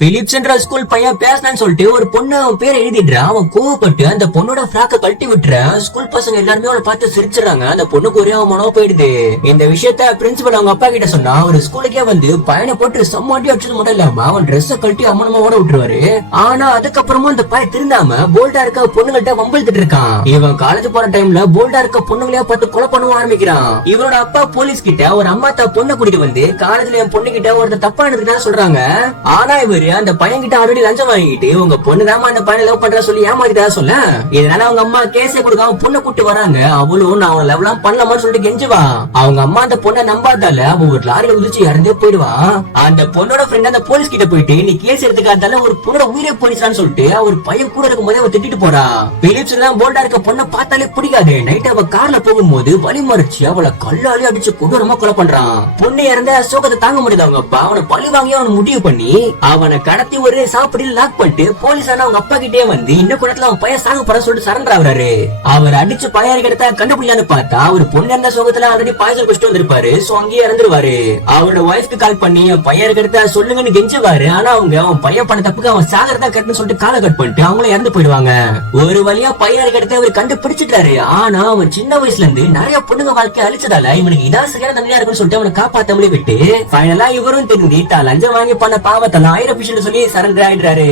பிலிப்ஸ்ன்ற school பையன் பேசினான்னு சொல்லிட்டு ஒரு பொண்ணு அவன் பேரை எழுதிடுறான். அவன் கோவப்பட்டு அந்த பொண்ணோட ஃப்ராக்க கழட்டி விட்டுறான். ஸ்கூல் பசங்க எல்லாருமே அவளை பார்த்து சிரிச்சிடறாங்க. அந்த பொண்ணுக்கு ஒரே அவமானமா போயிடுது. இந்த விஷயத்த பிரின்சிபல் அவங்க அப்பா கிட்ட சொன்னா ஒரு ஸ்கூலுக்கே வந்து பையனை போட்டு சம்மாட்டி அடிச்சது மட்டும் இல்லாம அவன் ட்ரெஸ்ஸை கழட்டி அம்மனமா ஓட விட்டுருவாரு. ஆனா அதுக்கப்புறமா அந்த பையன் திருந்தாம போல்டா இருக்க பொண்ணுங்கள்ட்ட வம்பிழுத்துட்டு இருக்கான். இவன் காலேஜ் போற டைம்ல போல்டா இருக்க பொண்ணுங்களையா பார்த்து கொலை பண்ண ஆரம்பிக்கிறான். இவனோட அப்பா போலீஸ் கிட்ட ஒரு அம்மா தா பொண்ணை கூட்டிட்டு வந்து காலேஜ்ல என் பொண்ணு கிட்ட ஒருத்தர் தப்பா எடுத்துட்டா சொல்றாங்க. ஆனா இவரு அந்த பையன் கிட்ட ஆல்ரெடி லஞ்சம் வாங்கிட்டு உங்க பொண்ணு தான் அந்த பையனை லவ் பண்ற சொல்லி ஏமாத்திட்டா சொல்ல. இதனால அவங்க அம்மா கேஸே கொடுக்காம பொண்ணை கூட்டு வராங்க. அவளும் நான் அவளை லவ்லாம் பண்ணலாமான்னு சொல்லிட்டு கெஞ்சுவா. அவங்க அம்மா அந்த பொண்ணை நம்பாதால அவ ஒரு லாரியில குதிச்சு இறந்தே போயிடுவான். அந்த பொண்ணோட ஃப்ரெண்ட் அந்த போலீஸ் கிட்ட போயிட்டு நீ கேஸ் எடுத்துக்காதால ஒரு பொண்ணோட உயிரை போலீஸான்னு சொல்லிட்டு அவர் பையன் கூட இருக்கும் போதே அவ திட்டிட்டு போறா. பிலிப்ஸ் எல்லாம் போல்டா இருக்க பொண்ணை பார்த்தாலே பிடிக்காது. நைட் அவ கார்ல போகும்போது வழி மறிச்சு அவளை கல்லாலே அடிச்சு கொடூரமா கொலை பண்றான். பொண்ணு இறந்த சோகத்தை தாங்க முடியாது அவங்க அப்பா. அவனை பழி வாங்கி அவனை முடிவு பண்ணி அவனை கடத்தி ஒரு சாப்பிடில் லாக் பண்ணிட்டு போலீஸான அவங்க அப்பா கிட்டே வந்து இன்னும் குடத்துல அவன் பையன் சாக போற சொல்லிட்டு சரண்டர் ஆகுறாரு. அவர் அடிச்சு பையன் கிட்ட கண்டுபிடிக்கான்னு பார்த்தா அவர் பொண்ணு இருந்த சோகத்துல ஆல்ரெடி பாய்சல் குடிச்சிட்டு வந்திருப்பாரு. சோ அங்கேயே இறந்துருவாரு. அவரோட ஒய்ஃப்க்கு கால் பண்ணி பையன் கிட்ட சொல்லுங்கன்னு கெஞ்சுவாரு. ஆனா அவங்க அவன் பையன் பண்ண தப்புக்கு அவன் சாகரதா கட்டுன்னு சொல்லிட்டு காலை கட் பண்ணிட்டு அவங்கள இறந்து போயிடுவாங்க. ஒரு வழியா பையன் கிட்ட அவர் கண்டுபிடிச்சிட்டாரு. ஆனா அவன் சின்ன வயசுல இருந்து நிறைய பொண்ணுங்க வாழ்க்கை அழிச்சதால இவனுக்கு இதான் சரியான தனியா இருக்குன்னு சொல்லிட்டு அவனை காப்பாத்தாமலே விட்டு ஃபைனலா இவரும் திருந்தி தான் லஞ்சம் வாங்கி பண்ண பாவத்தை 1000 சொல்லி சரண்டர் ஆயிடுறாரு.